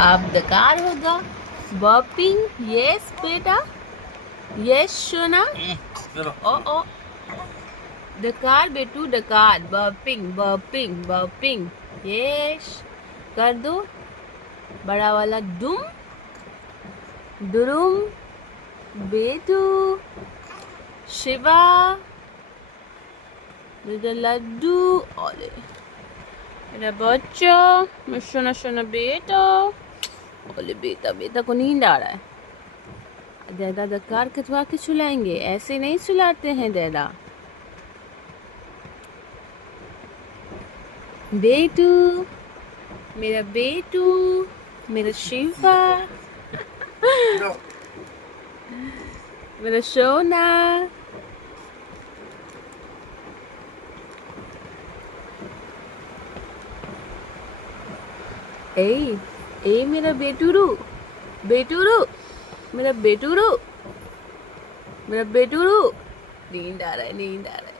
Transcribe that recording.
अब दकार होगा burping. Yes बेटा, यस सोना। ओ ओ डकार बेटू डकार। Burping burping burping. यस कर दो बड़ा वाला दुम दुरुम। बेटू शिवा मेरा लड्डू। ओले मेरा बच्चा, मैं सोना सोना बेटा। ओले बेटा, बेटा को नींद आ रहा है। दादा दकार कटवा के सुलाएंगे, ऐसे नहीं सुलाते हैं दादा। बेटू मेरा बेटू, मेरा शिवा, मेरा सोना। ए मेरा बेटूरू, बेटूरू, मेरा बेटूरू, मेरा बेटूरू। नींद आ रहा है, नींद आ रहा है।